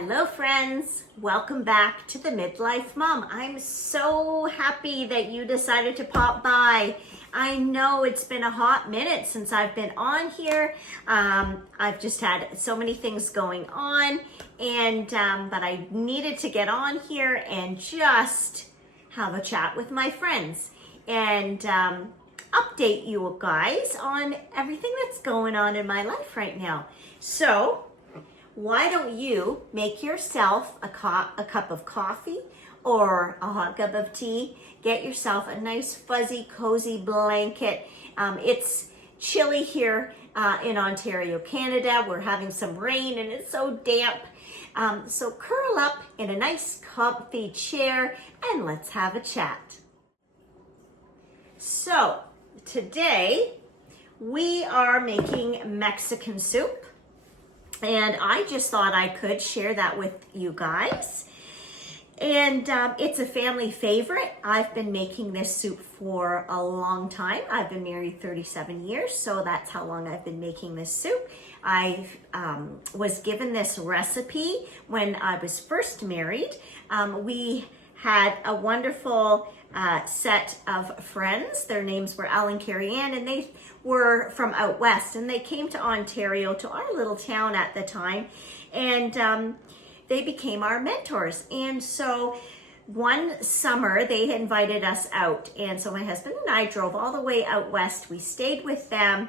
Hello friends, welcome back to the Midlife Mom. I'm so happy that you decided to pop by. I know it's been a hot minute since I've been on here. I've just had so many things going on, but I needed to get on here and just have a chat with my friends and update you guys on everything that's going on in my life right now. So why don't you make yourself a cup of coffee or a hot cup of tea? Get yourself a nice fuzzy cozy blanket. It's chilly here in Ontario, Canada. We're having some rain and it's so damp. So curl up in a nice comfy chair and let's have a chat. So today we are making Mexican soup. And I just thought I could share that with you guys. And it's a family favorite. I've been making this soup for a long time. I've been married 37 years, so that's how long I've been making this soup. I was given this recipe when I was first married. We had a wonderful set of friends. Their names were Al and Carrie Ann, and they were from out west, and they came to Ontario, to our little town at the time, and they became our mentors. And so one summer they invited us out, and so my husband and I drove all the way out west. We stayed with them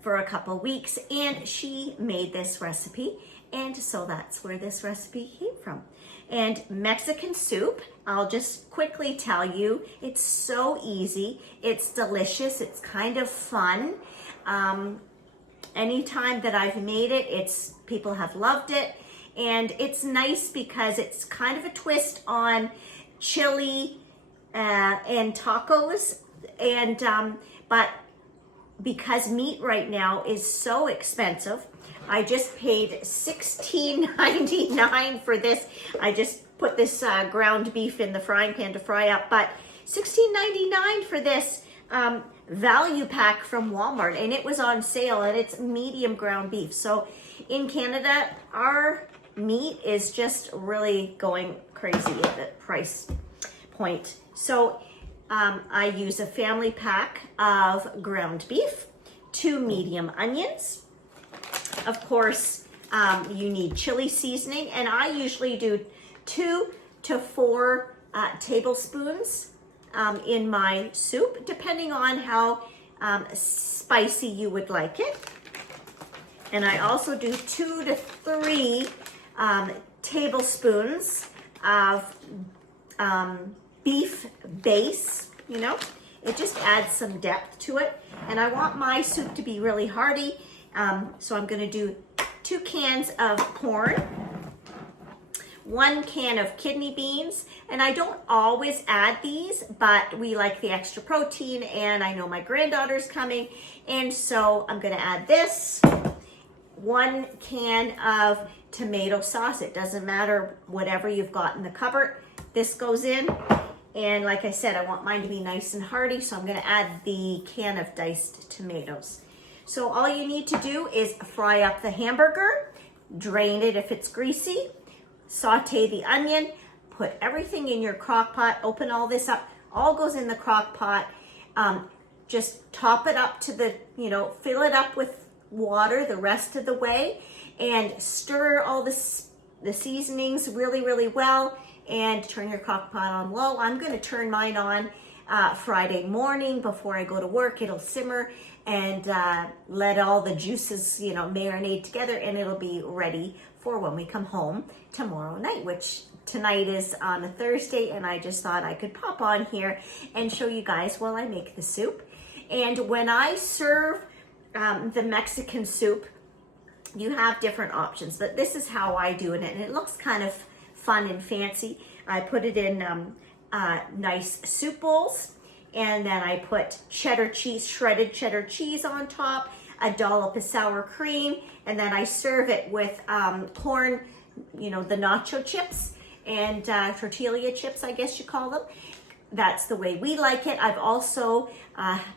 for a couple weeks, and she made this recipe, and so that's where this recipe came from. And Mexican soup, I'll just quickly tell you, it's so easy, it's delicious, it's kind of fun. Anytime that I've made it, people have loved it, and it's nice because it's kind of a twist on chili and tacos, and but because meat right now is so expensive, I just paid $16.99 for this. I just put this ground beef in the frying pan to fry up, but $16.99 for this value pack from Walmart, and it was on sale, and it's medium ground beef. So in Canada, our meat is just really going crazy at the price point. So I use a family pack of ground beef, 2 medium onions. Of course, you need chili seasoning, and I usually do 2 to 4 tablespoons in my soup, depending on how spicy you would like it. And I also do 2 to 3 tablespoons of beef base. You know, it just adds some depth to it, and I want my soup to be really hearty. So I'm going to do 2 cans of corn, 1 can of kidney beans, and I don't always add these, but we like the extra protein, and I know my granddaughter's coming, and so I'm going to add this, 1 can of tomato sauce. It doesn't matter, whatever you've got in the cupboard, this goes in. And like I said, I want mine to be nice and hearty, so I'm going to add the can of diced tomatoes. So all you need to do is fry up the hamburger, drain it if it's greasy, saute the onion, put everything in your crock pot, open all this up, all goes in the crock pot. Just top it up to the, fill it up with water the rest of the way, and stir all the seasonings really, really well, and turn your crock pot on low. I'm going to turn mine on Friday morning before I go to work. It'll simmer and let all the juices, marinate together, and it'll be ready for when we come home tomorrow night, which tonight is on a Thursday, and I just thought I could pop on here and show you guys while I make the soup. And when I serve the Mexican soup, you have different options, but this is how I do it, and it looks kind of fun and fancy. I put it in nice soup bowls, and then I put cheddar cheese, shredded cheddar cheese on top, a dollop of sour cream, and then I serve it with corn, the nacho chips and tortilla chips, I guess you call them. That's the way we like it. I've also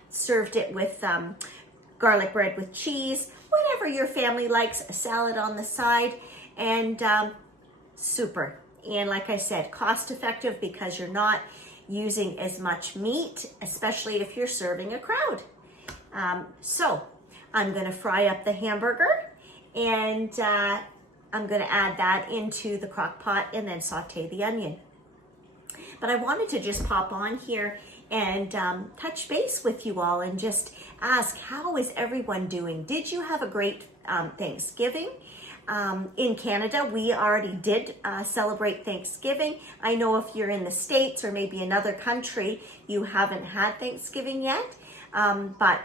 served it with garlic bread with cheese, whatever your family likes, a salad on the side. and super. And like I said, cost effective because you're not using as much meat, especially if you're serving a crowd. So I'm gonna fry up the hamburger, and I'm gonna add that into the crock pot and then saute the onion. But I wanted to just pop on here and touch base with you all and just ask, how is everyone doing? Did you have a great Thanksgiving? In Canada, we already did celebrate Thanksgiving. I know if you're in the States or maybe another country, you haven't had Thanksgiving yet, but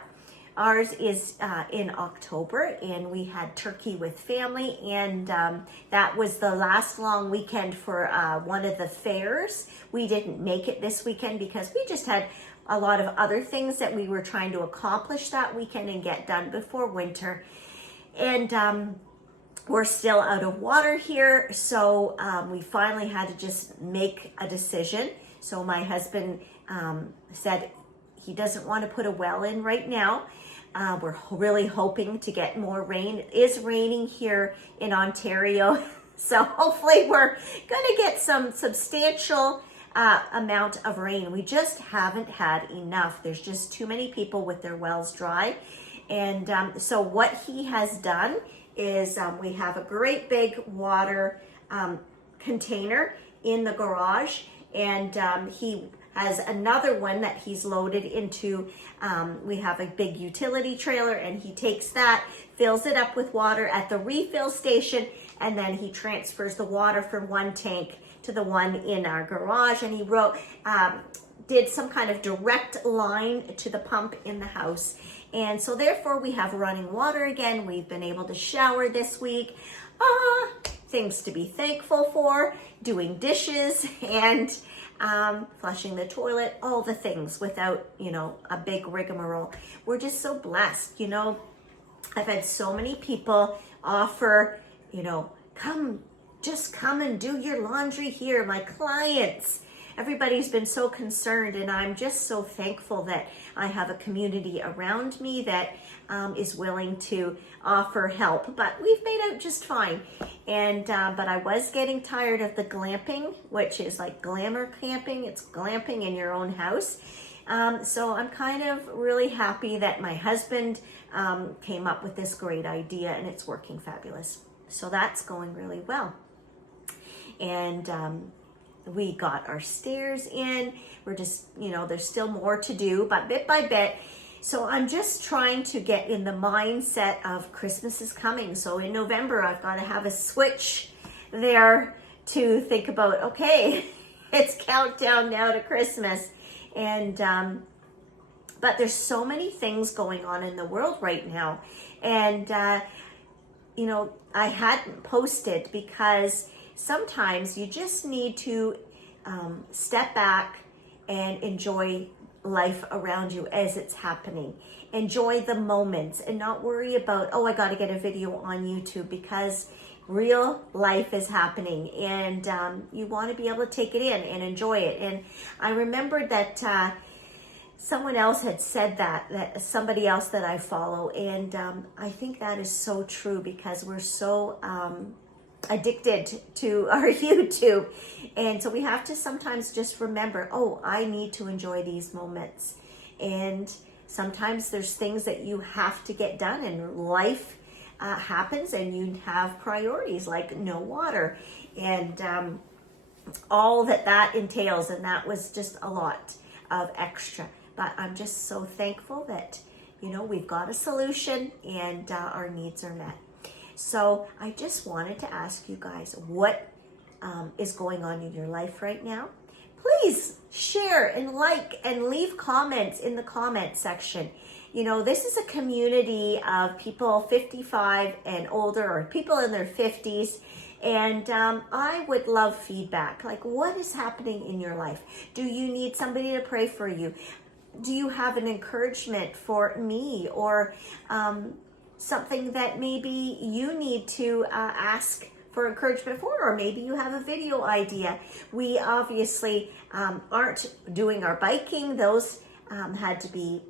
ours is in October, and we had turkey with family, and that was the last long weekend for one of the fairs. We didn't make it this weekend because we just had a lot of other things that we were trying to accomplish that weekend and get done before winter. And we're still out of water here, so we finally had to just make a decision. So my husband said he doesn't want to put a well in right now. We're really hoping to get more rain. It is raining here in Ontario, so hopefully we're going to get some substantial amount of rain. We just haven't had enough. There's just too many people with their wells dry. And so what he has done is we have a great big water container in the garage, and he has another one that he's loaded into. We have a big utility trailer, and he takes that, fills it up with water at the refill station, and then he transfers the water from one tank to the one in our garage. And he did some kind of direct line to the pump in the house. And so therefore we have running water again. We've been able to shower this week. Things to be thankful for, doing dishes and flushing the toilet, all the things without, a big rigmarole. We're just so blessed. I've had so many people offer, just come and do your laundry here. My clients, everybody's been so concerned, and I'm just so thankful that I have a community around me that is willing to offer help. But we've made out just fine. And but I was getting tired of the glamping, which is like glamour camping. It's glamping in your own house. So I'm kind of really happy that my husband came up with this great idea, and it's working fabulous. So that's going really well. And we got our stairs in. We're just, there's still more to do, but bit by bit. So I'm just trying to get in the mindset of Christmas is coming. So in November, I've got to have a switch there to think about, okay, it's countdown now to Christmas. And, but there's so many things going on in the world right now. And, I hadn't posted because sometimes you just need to step back and enjoy life around you as it's happening. Enjoy the moments and not worry about, I got to get a video on YouTube, because real life is happening, and you want to be able to take it in and enjoy it. And I remembered that someone else had said that somebody else that I follow, and I think that is so true, because we're so addicted to our YouTube. And so we have to sometimes just remember, I need to enjoy these moments. And sometimes there's things that you have to get done, and life happens, and you have priorities like no water and all that entails. And that was just a lot of extra. But I'm just so thankful that, we've got a solution, and our needs are met. So I just wanted to ask you guys, what is going on in your life right now? Please share and like and leave comments in the comment section. This is a community of people 55 and older, or people in their 50s. And I would love feedback. Like, what is happening in your life? Do you need somebody to pray for you? Do you have an encouragement for me, or something that maybe you need to ask for encouragement for, or maybe you have a video idea? We obviously aren't doing our biking. Those had to be,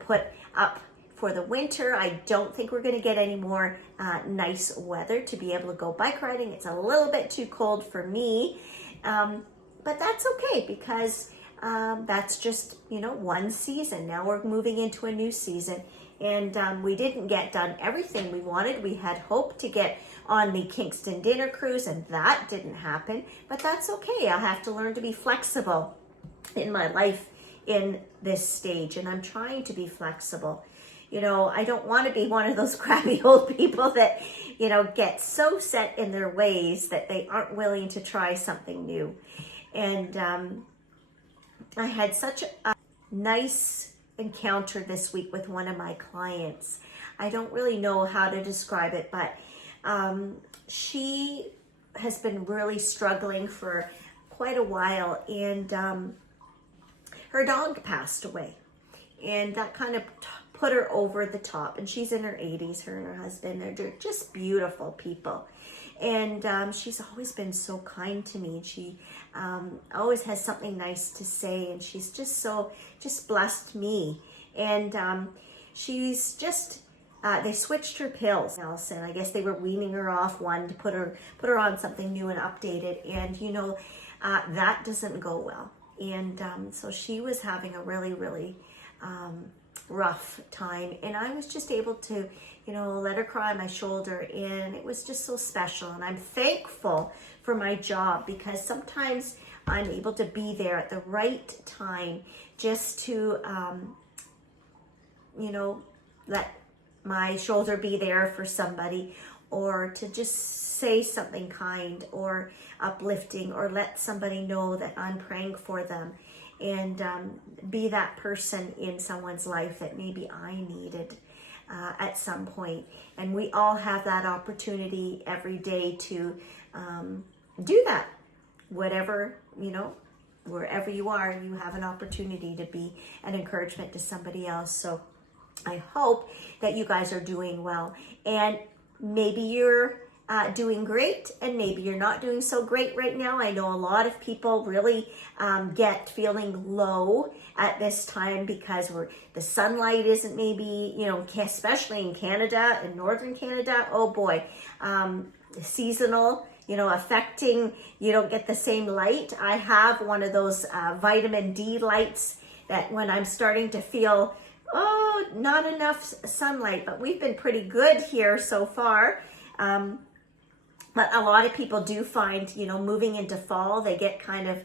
put up for the winter. I don't think we're going to get any more nice weather to be able to go bike riding. It's a little bit too cold for me, but that's okay because that's just, you know, one season. Now we're moving into a new season, and we didn't get done everything we wanted. We had hoped to get on the Kingston dinner cruise, and that didn't happen, but that's okay. I'll have to learn to be flexible in my life in this stage, and I'm trying to be flexible. You know, I don't want to be one of those crappy old people that, you know, get so set in their ways that they aren't willing to try something new. And I had such a nice encounter this week with one of my clients. I don't really know how to describe it, but she has been really struggling for quite a while, and her dog passed away, and that kind of put her over the top. And she's in her 80s, her and her husband. They're just beautiful people, and she's always been so kind to me. She always has something nice to say, and she's just blessed me. And she's just they switched her pills, Allison. I guess they were weaning her off one to put her on something new and updated, and you know, that doesn't go well. And so she was having a really rough time, and I was just able to, you know, let her cry on my shoulder, and it was just so special. And I'm thankful for my job, because sometimes I'm able to be there at the right time just to you know, let my shoulder be there for somebody, or to just say something kind or uplifting, or let somebody know that I'm praying for them, and be that person in someone's life that maybe I needed at some point. And we all have that opportunity every day to do that. Whatever, you know, wherever you are, you have an opportunity to be an encouragement to somebody else. So I hope that you guys are doing well, and maybe you're doing great, and maybe you're not doing so great right now. I know a lot of people really get feeling low at this time because the sunlight isn't maybe, you know, especially in Canada, in northern Canada, oh boy, seasonal, you know, affecting, you don't get the same light. I have one of those vitamin D lights that when I'm starting to feel, oh, not enough sunlight, but we've been pretty good here so far. But a lot of people do find, you know, moving into fall, they get kind of,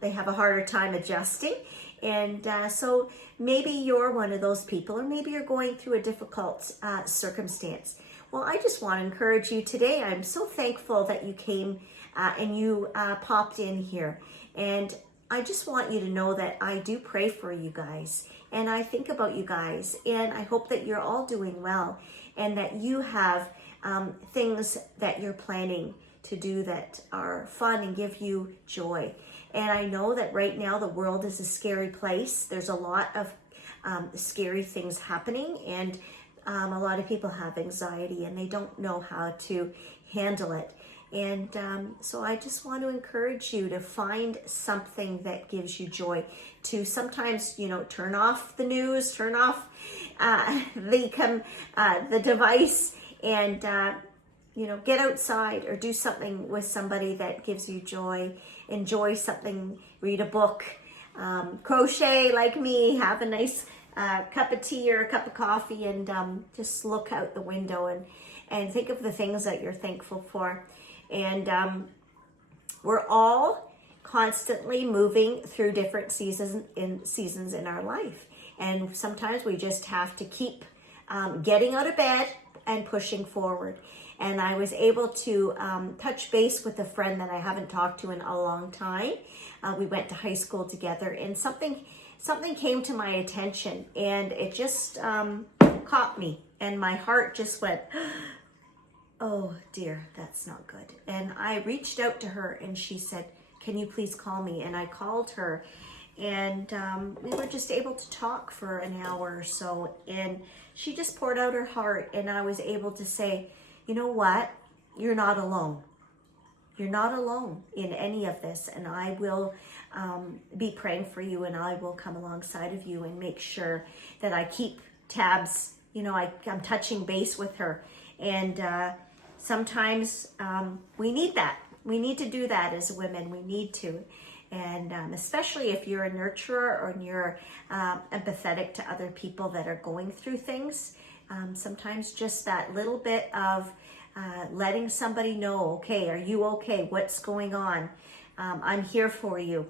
they have a harder time adjusting. And so maybe you're one of those people, or maybe you're going through a difficult circumstance. Well, I just want to encourage you today. I'm so thankful that you came and you popped in here. And I just want you to know that I do pray for you guys, and I think about you guys, and I hope that you're all doing well, and that you have things that you're planning to do that are fun and give you joy. And I know that right now the world is a scary place. There's a lot of scary things happening, and a lot of people have anxiety and they don't know how to handle it. And so I just want to encourage you to find something that gives you joy, to sometimes, you know, turn off the news, turn off the device, and you know, get outside or do something with somebody that gives you joy. Enjoy something, read a book, crochet like me, have a nice cup of tea or a cup of coffee, and just look out the window and think of the things that you're thankful for. And we're all constantly moving through different seasons in our life, and sometimes we just have to keep getting out of bed and pushing forward. And I was able to touch base with a friend that I haven't talked to in a long time. We went to high school together, and something came to my attention, and it just caught me, and my heart just went, oh dear, that's not good. And I reached out to her, and she said, can you please call me? And I called her, and we were just able to talk for an hour or so, and she just poured out her heart, and I was able to say, you know what? You're not alone. You're not alone in any of this, and I will be praying for you, and I will come alongside of you and make sure that I keep tabs. You know, I'm touching base with her. And sometimes we need that. We need to do that as women. We need to. And especially if you're a nurturer or you're empathetic to other people that are going through things, sometimes just that little bit of letting somebody know, okay, are you okay? What's going on? I'm here for you.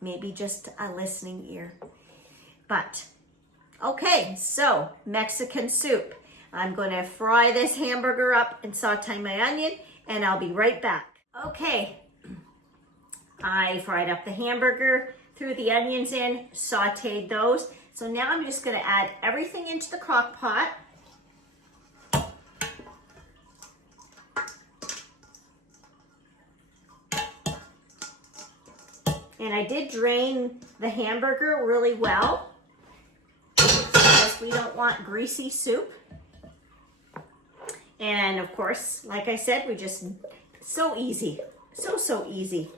Maybe just a listening ear. But, okay, so Mexican soup. I'm going to fry this hamburger up and saute my onion, and I'll be right back. Okay, I fried up the hamburger, threw the onions in, sauteed those. So now I'm just going to add everything into the crock pot. And I did drain the hamburger really well because we don't want greasy soup. And of course, like I said, we just, so easy, so easy.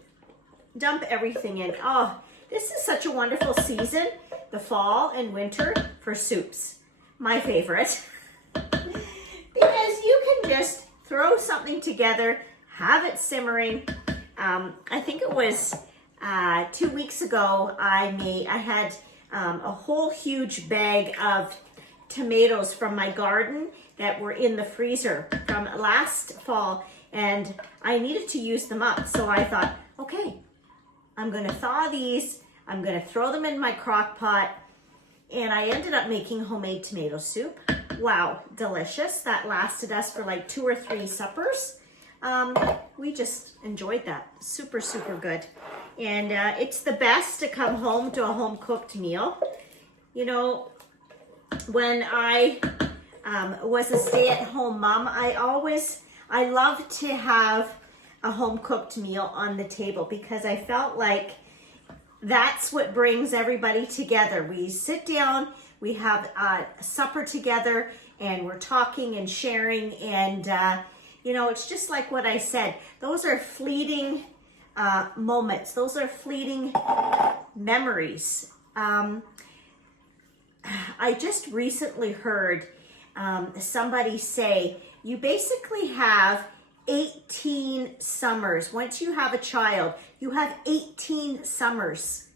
Dump everything in. Oh, this is such a wonderful season, the fall and winter, for soups. My favorite. Because you can just throw something together, have it simmering. I think it was 2 weeks ago, I had a whole huge bag of tomatoes from my garden that were in the freezer from last fall, and I needed to use them up. So I thought, okay, I'm going to thaw these, I'm going to throw them in my crock pot, and I ended up making homemade tomato soup. Wow, delicious. That lasted us for like 2 or 3 suppers. We just enjoyed that. Super, super good. And it's the best to come home to a home-cooked meal. You know, when I was a stay-at-home mom, I loved to have a home-cooked meal on the table because I felt like that's what brings everybody together. We sit down, we have supper together, and we're talking and sharing, and you know, it's just like what I said. Those are fleeting moments. Those are fleeting memories. I just recently heard somebody say, you basically have 18 summers. Once you have a child, you have 18 summers.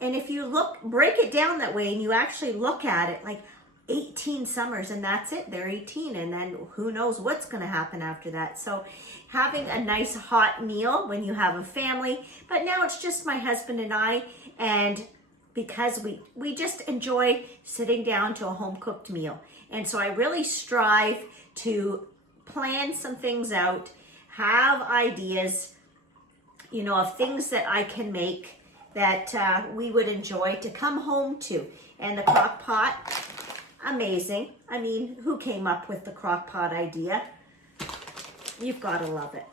And if you break it down that way and you actually look at it, like 18 summers, and that's it, they're 18, and then who knows what's going to happen after that. So having a nice hot meal when you have a family, but now it's just my husband and I, and because we just enjoy sitting down to a home-cooked meal. And so I really strive to plan some things out, have ideas, you know, of things that I can make that we would enjoy to come home to. And the crock pot, amazing. I mean, who came up with the crock pot idea? You've got to love it.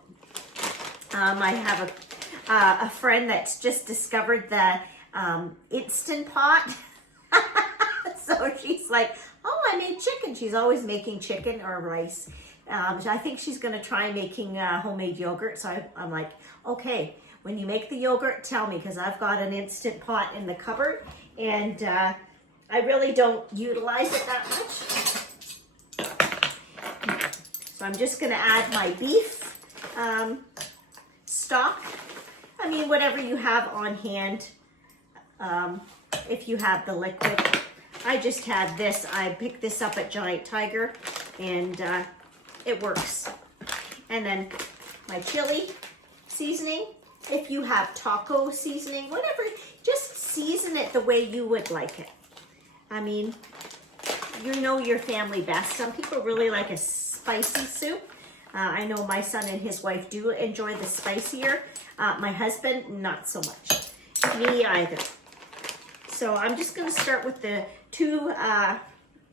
I have a friend that's just discovered the Instant Pot. So she's like, oh, I made chicken. She's always making chicken or rice. I think she's going to try making homemade yogurt. So I'm like, okay, when you make the yogurt, tell me, because I've got an Instant Pot in the cupboard, and I really don't utilize it that much. So I'm just going to add my beef stock. I mean, whatever you have on hand. If you have the liquid. I just have this. I picked this up at Giant Tiger, and it works. And then my chili seasoning. If you have taco seasoning, whatever, just season it the way you would like it. I mean, you know your family best. Some people really like a spicy soup. I know my son and his wife do enjoy the spicier. My husband, not so much. Me either. So I'm just going to start with the 2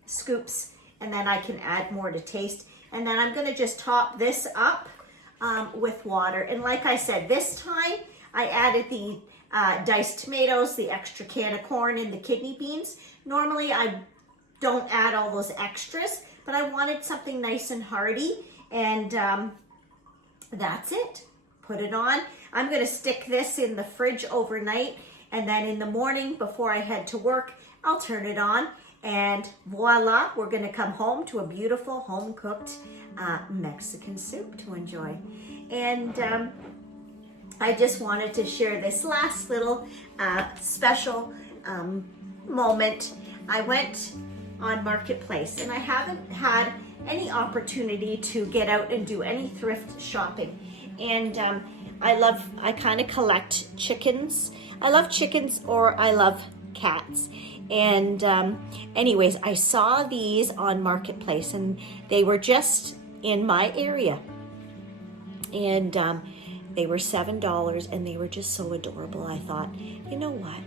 scoops, and then I can add more to taste. And then I'm going to just top this up with water. And like I said, this time I added the diced tomatoes, the extra can of corn, and the kidney beans. Normally I don't add all those extras, but I wanted something nice and hearty, and that's it. Put it on. I'm going to stick this in the fridge overnight, and then in the morning before I head to work, I'll turn it on And voila, we're gonna come home to a beautiful home-cooked Mexican soup to enjoy. And I just wanted to share this last little special moment. I went on Marketplace, and I haven't had any opportunity to get out and do any thrift shopping. And I kind of collect chickens. I love chickens, or I love cats. And anyways, I saw these on Marketplace, and they were just in my area. And they were $7, and they were just so adorable. I thought, you know what?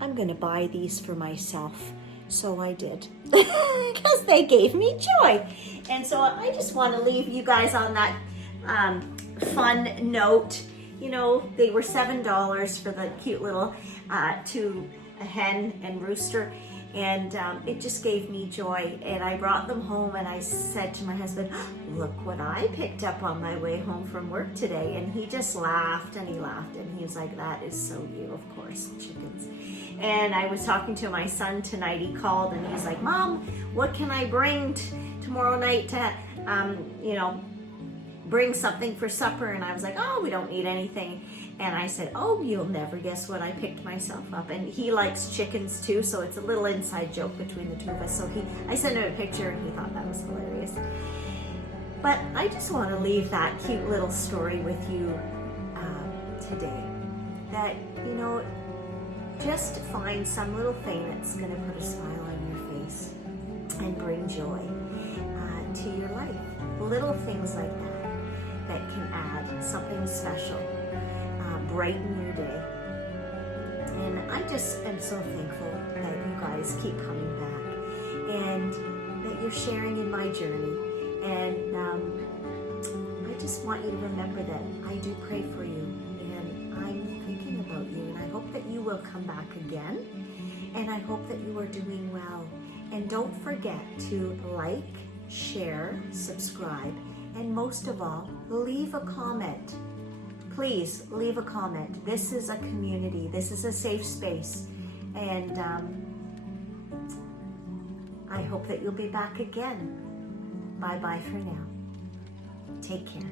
I'm gonna buy these for myself. So I did, because they gave me joy. And so I just want to leave you guys on that fun note. You know, they were $7 for the cute little a hen and rooster, and it just gave me joy. And I brought them home, and I said to my husband, look what I picked up on my way home from work today. And he just laughed, and he laughed, and he was like, that is so you, of course, chickens. And I was talking to my son tonight. He called, and he's like, Mom, what can I bring tomorrow night to you know, bring something for supper? And I was like, oh, we don't need anything. And I said, oh, you'll never guess what I picked myself up. And he likes chickens too, so it's a little inside joke between the two of us. So I sent him a picture, and he thought that was hilarious. But I just want to leave that cute little story with you today. That, you know, just find some little thing that's going to put a smile on your face and bring joy to your life. Little things like that can add something special, brighten your day. And I just am so thankful that you guys keep coming back, and that you're sharing in my journey. And I just want you to remember that I do pray for you, and I'm thinking about you, and I hope that you will come back again, and I hope that you are doing well. And don't forget to like, share, subscribe, and most of all, leave a comment. Please leave a comment. This is a community. This is a safe space. And I hope that you'll be back again. Bye-bye for now. Take care.